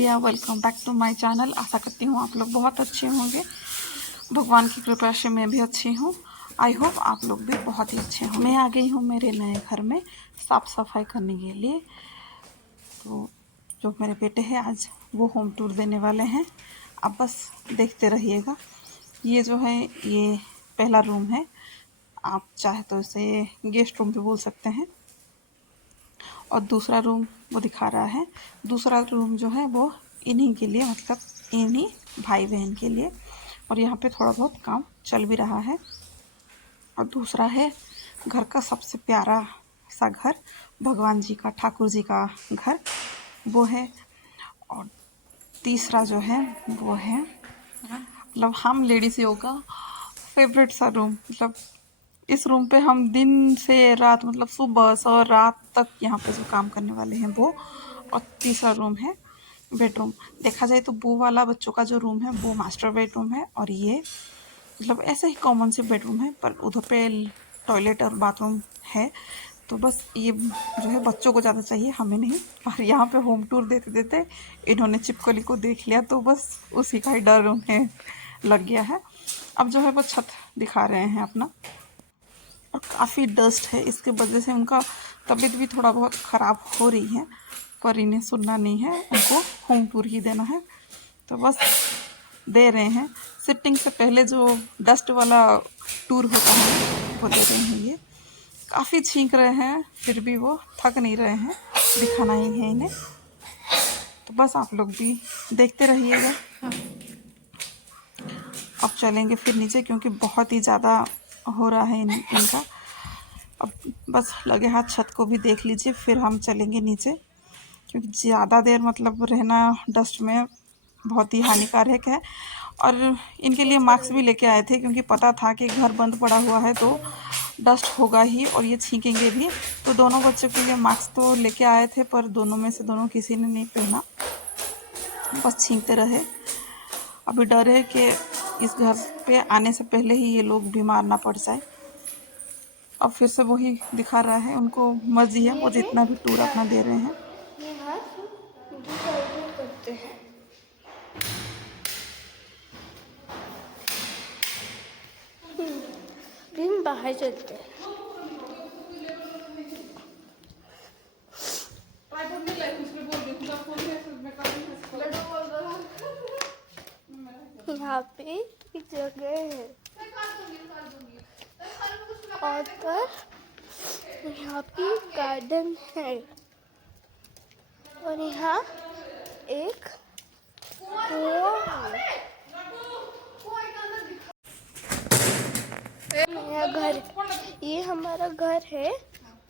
लिया, welcome back to my channel. आशा करती हूँ आप लोग बहुत अच्छे होंगे। भगवान की कृपा से मैं भी अच्छी हूँ। आई होप आप लोग भी बहुत ही अच्छे हों। मैं आ गई हूँ मेरे नए घर में साफ़ सफाई करने के लिए। तो जो मेरे बेटे हैं आज वो होम टूर देने वाले हैं। आप बस देखते रहिएगा। ये जो है ये पहला रूम है, आप चाहे तो इसे गेस्ट रूम भी बोल सकते हैं। और दूसरा रूम वो दिखा रहा है। दूसरा रूम जो है वो इन्हीं के लिए, मतलब इन्हीं भाई बहन के लिए। और यहाँ पे थोड़ा बहुत काम चल भी रहा है। और दूसरा है घर का सबसे प्यारा सा घर, भगवान जी का, ठाकुर जी का घर वो है। और तीसरा जो है वो है मतलब हम लेडीज़ों का फेवरेट सा रूम। मतलब इस रूम पे हम दिन से रात, मतलब सुबह से और रात तक यहाँ पे जो काम करने वाले हैं वो। और तीसरा रूम है बेडरूम। देखा जाए तो वो वाला बच्चों का जो रूम है वो मास्टर बेडरूम है, और ये मतलब ऐसे ही कॉमन से बेडरूम है, पर उधर पे टॉयलेट और बाथरूम है। तो बस ये जो है बच्चों को ज़्यादा चाहिए, हमें नहीं। और यहाँ पे होम टूर देते देते इन्होंने छिपकली को देख लिया, तो बस उसी का ही डर उन्हें लग गया है। अब जो है वो छत दिखा रहे हैं अपना। और काफ़ी डस्ट है, इसके वजह से उनका तबीयत भी थोड़ा बहुत ख़राब हो रही है। पर इन्हें सुनना नहीं है, उनको होम टूर ही देना है, तो बस दे रहे हैं। सिटिंग से पहले जो डस्ट वाला टूर होता है वो दे रहे हैं। ये काफ़ी छींक रहे हैं, फिर भी वो थक नहीं रहे हैं, दिखाना ही है इन्हें। तो बस आप लोग भी देखते रहिएगा। अब चलेंगे फिर नीचे, क्योंकि बहुत ही ज़्यादा हो रहा है इनका। अब बस लगे हाथ छत को भी देख लीजिए, फिर हम चलेंगे नीचे, क्योंकि ज़्यादा देर मतलब रहना डस्ट में बहुत ही हानिकारक है। और इनके लिए मास्क भी लेके आए थे, क्योंकि पता था कि घर बंद पड़ा हुआ है तो डस्ट होगा ही और ये छींकेंगे भी। तो दोनों बच्चों के लिए मास्क तो लेके आए थे, पर दोनों में से किसी ने नहीं पहना, बस छींकते रहे। अभी डर है कि इस घर पे आने से पहले ही ये लोग बीमार ना पड़ जाए। अब फिर से वही दिखा रहा है, उनको मर्जी है, वो जितना भी टूर अपना दे रहे हैं। करते हैं। हम बाहर चलते हैं। यहाँ पे एक जगह है और पर यहाँ पे गार्डन है, और यहाँ एक कुआं है। मेरा घर, ये हमारा घर है,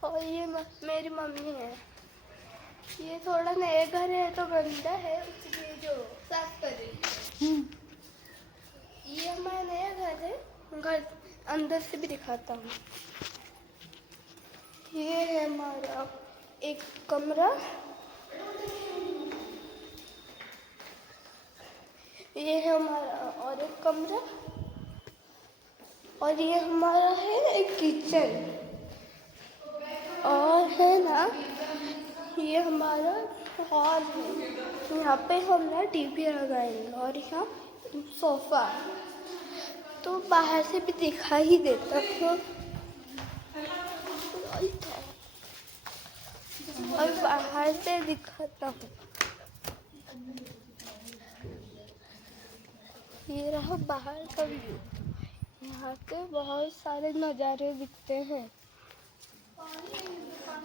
और ये मेरी मम्मी है। ये थोड़ा नया घर है तो गंदा है, इसलिए जो साफ कर रही है। ये हमारा नया घर है, घर अंदर से भी दिखाता हूँ। ये है हमारा एक कमरा, ये है हमारा और एक कमरा, और ये हमारा है एक किचन, और है ना ये हमारा हॉल है। यहाँ पे हम ना टीवी लगाएंगे, और यहाँ सोफा तो बाहर से भी दिखा ही देता है। और बाहर से दिखाता हूँ, ये रहा बाहर का व्यू। यहाँ के बहुत सारे नज़ारे दिखते हैं।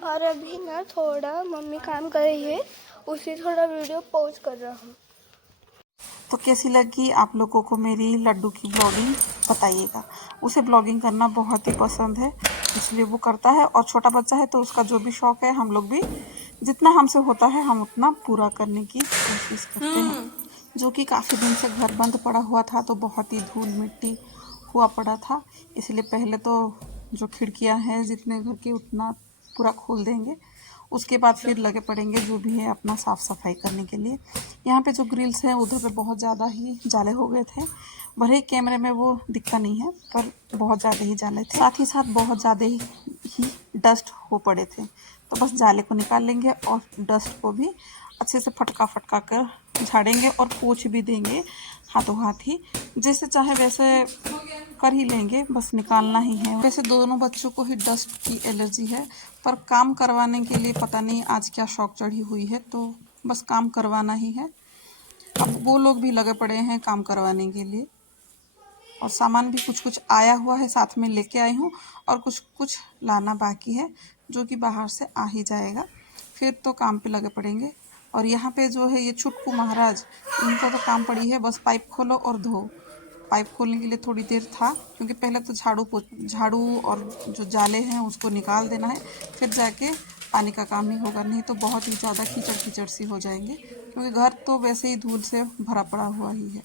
और अभी ना थोड़ा मम्मी काम कर रही है, उसी थोड़ा वीडियो पोस्ट कर रहा हूँ। तो कैसी लगी आप लोगों को मेरी लड्डू की ब्लॉगिंग बताइएगा। उसे ब्लॉगिंग करना बहुत ही पसंद है, इसलिए वो करता है। और छोटा बच्चा है तो उसका जो भी शौक है, हम लोग भी जितना हमसे होता है हम उतना पूरा करने की कोशिश करते हैं। जो कि काफ़ी दिन से घर बंद पड़ा हुआ था, तो बहुत ही धूल मिट्टी हुआ पड़ा था, इसलिए पहले तो जो खिड़कियां हैं जितने घर की उतना पूरा खोल देंगे। उसके बाद फिर लगे पड़ेंगे जो भी है अपना साफ़ सफाई करने के लिए। यहाँ पे जो ग्रिल्स हैं उधर पे बहुत ज़्यादा ही जाले हो गए थे, भले ही कैमरे में वो दिखता नहीं है, पर बहुत ज़्यादा ही जाले थे। साथ ही साथ बहुत ज़्यादा ही डस्ट हो पड़े थे, तो बस जाले को निकाल लेंगे और डस्ट को भी अच्छे से फटका फटका कर झाड़ेंगे और पोंछ भी देंगे हाथों हाथ ही। जैसे चाहे वैसे कर ही लेंगे, बस निकालना ही है। वैसे दोनों बच्चों को ही डस्ट की एलर्जी है, पर काम करवाने के लिए पता नहीं आज क्या शौक चढ़ी हुई है, तो बस काम करवाना ही है। अब वो लोग भी लगे पड़े हैं काम करवाने के लिए। और सामान भी कुछ कुछ आया हुआ है, साथ में लेके आई हूँ, और कुछ कुछ लाना बाकी है जो कि बाहर से आ ही जाएगा, फिर तो काम पे लगे पड़ेंगे। और यहाँ पे जो है ये छुटकू महाराज, इनका तो काम पड़ी है बस पाइप खोलो और धो। पाइप खोलने के लिए थोड़ी देर था, क्योंकि पहले तो झाड़ू और जो जाले हैं उसको निकाल देना है, फिर जाके पानी का काम ही होगा। नहीं तो बहुत ही ज़्यादा कीचड़ कीचड़ सी हो जाएंगे, क्योंकि घर तो वैसे ही धूल से भरा पड़ा हुआ ही है।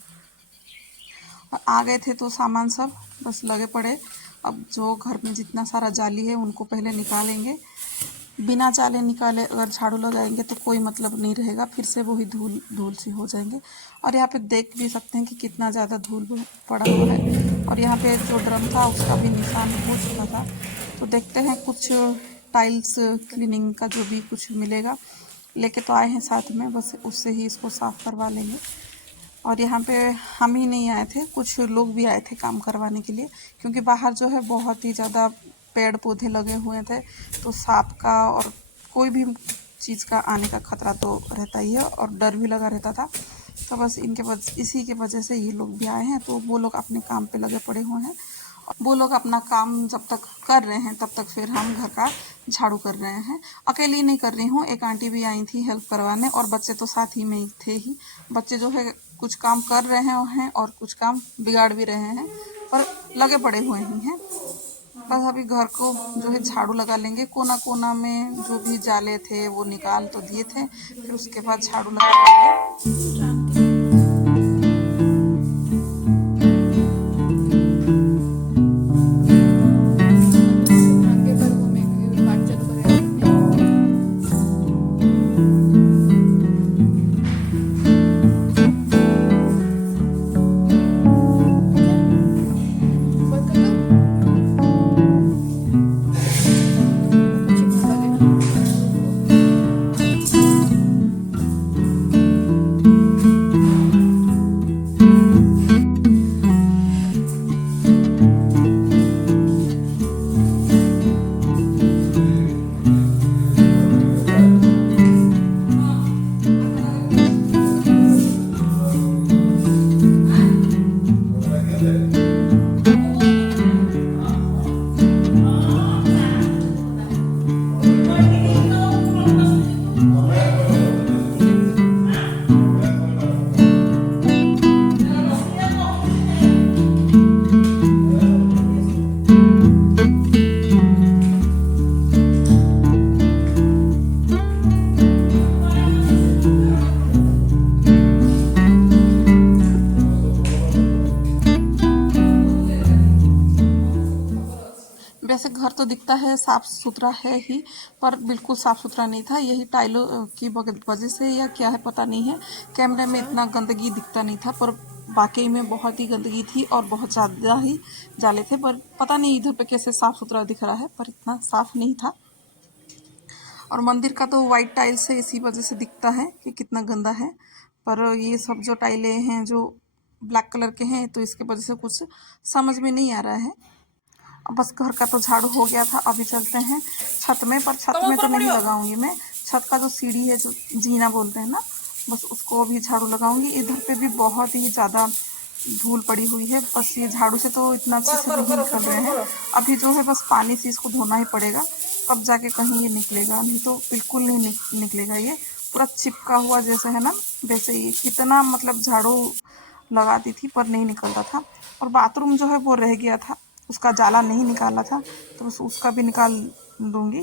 और आ गए थे तो सामान सब बस लगे पड़े। अब जो घर में जितना सारा जाली है उनको पहले निकालेंगे। बिना जाले निकाले अगर झाड़ू लगाएंगे तो कोई मतलब नहीं रहेगा, फिर से वही धूल धूल सी हो जाएंगे। और यहाँ पे देख भी सकते हैं कि कितना ज़्यादा धूल पड़ा हुआ है। और यहाँ पे जो ड्रम था उसका भी निशान हो चुका था। तो देखते हैं कुछ टाइल्स क्लीनिंग का जो भी कुछ मिलेगा, लेके तो आए हैं साथ में, बस उससे ही इसको साफ़ करवा लेंगे। और यहाँ पे हम ही नहीं आए थे, कुछ लोग भी आए थे काम करवाने के लिए, क्योंकि बाहर जो है बहुत ही ज़्यादा पेड़ पौधे लगे हुए थे, तो सांप का और कोई भी चीज़ का आने का खतरा तो रहता ही है, और डर भी लगा रहता था। तो बस इसी के वजह से ये लोग भी आए हैं। तो वो लोग अपने काम पे लगे पड़े हुए हैं। वो लोग अपना काम जब तक कर रहे हैं तब तक फिर हम घर का झाड़ू कर रहे हैं। अकेली नहीं कर रही हूँ, एक आंटी भी आई थी हेल्प करवाने, और बच्चे तो साथ ही में ही थे ही। बच्चे जो है कुछ काम कर रहे हैं और कुछ काम बिगाड़ भी रहे हैं, पर लगे पड़े हुए ही हैं। बस अभी घर को जो है झाड़ू लगा लेंगे। कोना कोना में जो भी जाले थे वो निकाल तो दिए थे, फिर उसके बाद झाड़ू लगा लेंगे। वैसे घर तो दिखता है साफ सुथरा है ही, पर बिल्कुल साफ सुथरा नहीं था। यही टाइलों की वजह से या क्या है पता नहीं है, कैमरे में इतना गंदगी दिखता नहीं था, पर वाकई में बहुत ही गंदगी थी और बहुत ज़्यादा ही जाले थे। पर पता नहीं इधर पे कैसे साफ सुथरा दिख रहा है, पर इतना साफ नहीं था। और मंदिर का तो वाइट टाइल्स है, इसी वजह से दिखता है कि कितना गंदा है। पर ये सब जो टाइलें हैं जो ब्लैक कलर के हैं, तो इसके वजह से कुछ समझ में नहीं आ रहा है। बस घर का तो झाड़ू हो गया था, अभी चलते हैं छत में। पर छत में तो नहीं लगाऊंगी मैं, छत का जो सीढ़ी है जो जीना बोलते हैं ना, बस उसको अभी झाड़ू लगाऊंगी। इधर पे भी बहुत ही ज़्यादा धूल पड़ी हुई है, बस ये झाड़ू से तो इतना अच्छे से नहीं निकल रहे हैं। अभी जो है बस पानी से इसको धोना ही पड़ेगा, तब जाके कहीं ये निकलेगा, नहीं तो बिल्कुल नहीं निकलेगा। ये पूरा चिपका हुआ जैसा है ना, वैसे ये कितना मतलब झाड़ू लगाती थी पर नहीं निकलता था। और बाथरूम जो है वो रह गया था, उसका जाला नहीं निकाला था, तो बस उसका भी निकाल दूंगी।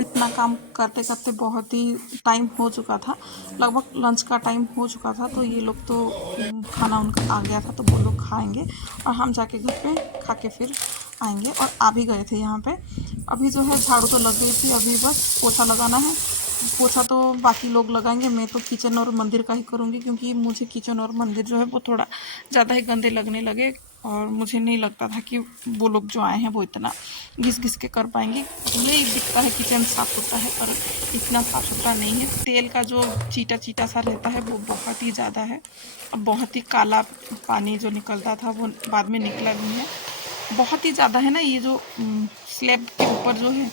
इतना काम करते करते बहुत ही टाइम हो चुका था, लगभग लंच का टाइम हो चुका था। तो ये लोग तो खाना उनका आ गया था, तो वो लोग खाएंगे और हम जाके घर पे खा के फिर आएंगे। और आ भी गए थे यहाँ पे। अभी जो है झाड़ू तो लग गई थी, अभी बस पोछा लगाना है। पोछा तो बाकी लोग लगाएंगे, मैं तो किचन और मंदिर का ही करूँगी, क्योंकि मुझे किचन और मंदिर जो है वो थोड़ा ज़्यादा ही गंदे लगने लगे। और मुझे नहीं लगता था कि वो लोग जो आए हैं वो इतना घिस घिस के कर पाएंगे। यही दिखता है किचन साफ़ सुथरा है, पर इतना साफ़ सुथरा नहीं है। तेल का जो चीटा चीटा सा रहता है वो बहुत ही ज़्यादा है, और बहुत ही काला पानी जो निकलता था वो बाद में निकला भी है। बहुत ही ज़्यादा है ना, ये जो स्लैब के ऊपर जो है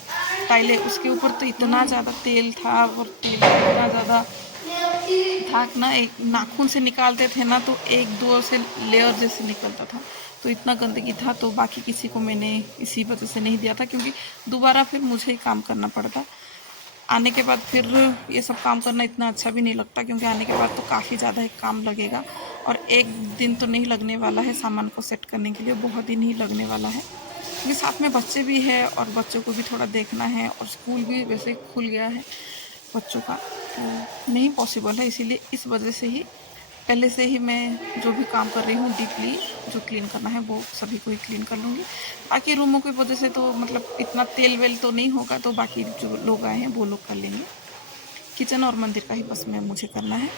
टाइलें, उसके ऊपर तो इतना ज़्यादा तेल था, और तेल इतना ज़्यादा था ना, एक नाखून से निकालते थे ना तो एक दो से लेयर जैसे निकलता था। तो इतना गंदगी था, तो बाकी किसी को मैंने इसी वजह से नहीं दिया था, क्योंकि दोबारा फिर मुझे ही काम करना पड़ता। आने के बाद फिर ये सब काम करना इतना अच्छा भी नहीं लगता, क्योंकि आने के बाद तो काफ़ी ज़्यादा ही काम लगेगा, और एक दिन तो नहीं लगने वाला है सामान को सेट करने के लिए, बहुत दिन ही लगने वाला है, क्योंकि साथ में बच्चे भी है और बच्चों को भी थोड़ा देखना है, और स्कूल भी वैसे खुल गया है बच्चों का, तो नहीं पॉसिबल है। इसीलिए इस वजह से ही पहले से ही मैं जो भी काम कर रही हूँ डीपली जो क्लीन करना है वो सभी को ही क्लीन कर लूँगी। बाकी रूमों की वजह से तो मतलब इतना तेल वेल तो नहीं होगा, तो बाकी जो लोग आए हैं वो लोग कर लेंगे। किचन और मंदिर का ही बस मैं मुझे करना है।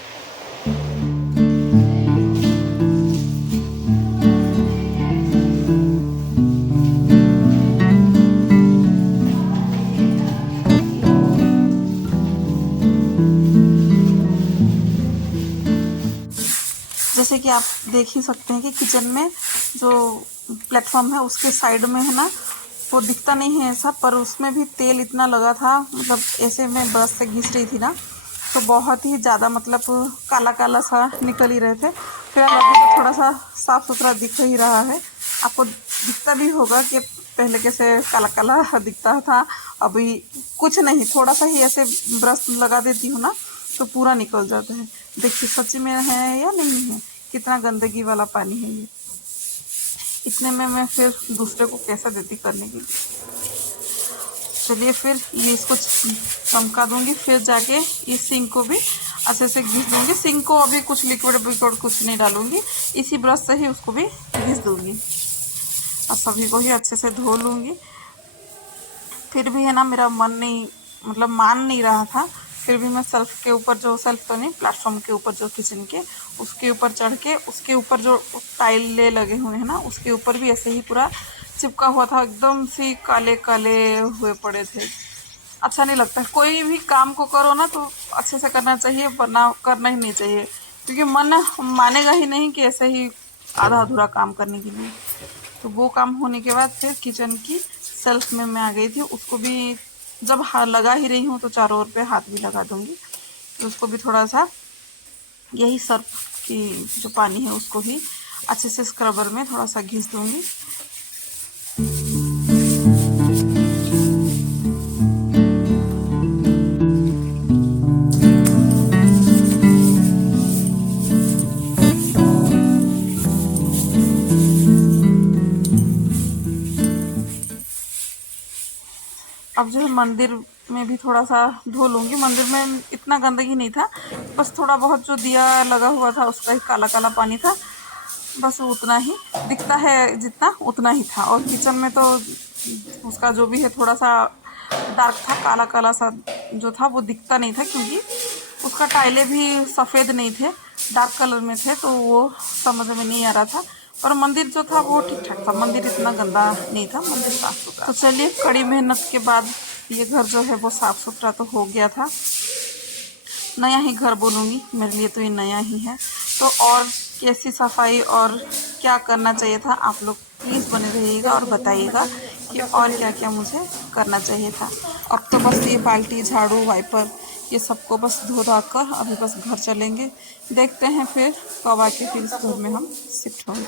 जैसे कि आप देख ही सकते हैं कि किचन में जो प्लेटफॉर्म है उसके साइड में है ना, वो दिखता नहीं है ऐसा, पर उसमें भी तेल इतना लगा था, मतलब ऐसे में ब्रश से घिस रही थी ना तो बहुत ही ज़्यादा मतलब काला काला सा निकल ही रहे थे। फिर अभी तो थोड़ा सा साफ़ सुथरा दिख ही रहा है, आपको दिखता भी होगा कि पहले कैसे काला काला दिखता था, अभी कुछ नहीं, थोड़ा सा ही ऐसे ब्रश लगा देती हूँ ना तो पूरा निकल जाता है। देखिए सच में है या नहीं है, कितना गंदगी वाला पानी है ये। इतने में मैं फिर दूसरे को कैसा देती करने के लिए। चलिए फिर ये इसको चमका दूंगी, फिर जाके इस सिंक को भी अच्छे से घिस दूंगी। सिंक को अभी कुछ लिक्विड विक्विड कुछ नहीं डालूंगी, इसी ब्रश से ही उसको भी घिस दूंगी और सभी को ही अच्छे से धो लूँगी। फिर भी है ना मेरा मन नहीं, मतलब मान नहीं रहा था, फिर भी मैं सेल्फ के ऊपर जो, सेल्फ तो नहीं, प्लेटफॉर्म के ऊपर जो किचन के, उसके ऊपर चढ़ के उसके ऊपर जो टाइलें लगे हुए हैं ना उसके ऊपर भी ऐसे ही पूरा चिपका हुआ था, एकदम से काले काले हुए पड़े थे। अच्छा नहीं लगता, कोई भी काम को करो ना तो अच्छे से करना चाहिए, वरना करना ही नहीं चाहिए, क्योंकि मन मानेगा ही नहीं कि ऐसे ही आधा अधूरा काम करने के लिए। तो वो काम होने के बाद फिर किचन की सेल्फ में मैं आ गई थी, उसको भी जब लगा ही रही हूँ तो चारों ओर पे हाथ भी लगा दूंगी, तो उसको भी थोड़ा सा यही सर्फ की जो पानी है उसको ही अच्छे से स्क्रबर में थोड़ा सा घिस दूंगी। अब जो है मंदिर में भी थोड़ा सा धो लूँगी। मंदिर में इतना गंदगी नहीं था, बस थोड़ा बहुत जो दिया लगा हुआ था उसका ही काला काला पानी था, बस उतना ही दिखता है, जितना उतना ही था। और किचन में तो उसका जो भी है थोड़ा सा डार्क था, काला काला सा जो था वो दिखता नहीं था, क्योंकि उसका टाइलें भी सफ़ेद नहीं थे, डार्क कलर में थे, तो वो समझ में नहीं आ रहा था। और मंदिर जो था वो ठीक ठाक था, मंदिर इतना गंदा नहीं था, मंदिर साफ़ सुथरा। तो चलिए, कड़ी मेहनत के बाद ये घर जो है वो साफ़ सुथरा तो हो गया था। नया ही घर बोलूँगी, मेरे लिए तो ये नया ही है। तो और कैसी सफाई और क्या करना चाहिए था, आप लोग प्लीज़ बने रहिएगा और बताइएगा कि और क्या क्या मुझे करना चाहिए था। अब तो बस ये बाल्टी, झाड़ू, वाइपर, ये सबको बस धो धा कर अभी बस घर चलेंगे। देखते हैं फिर कब आके फिर इस घर में हम शिफ्ट होंगे।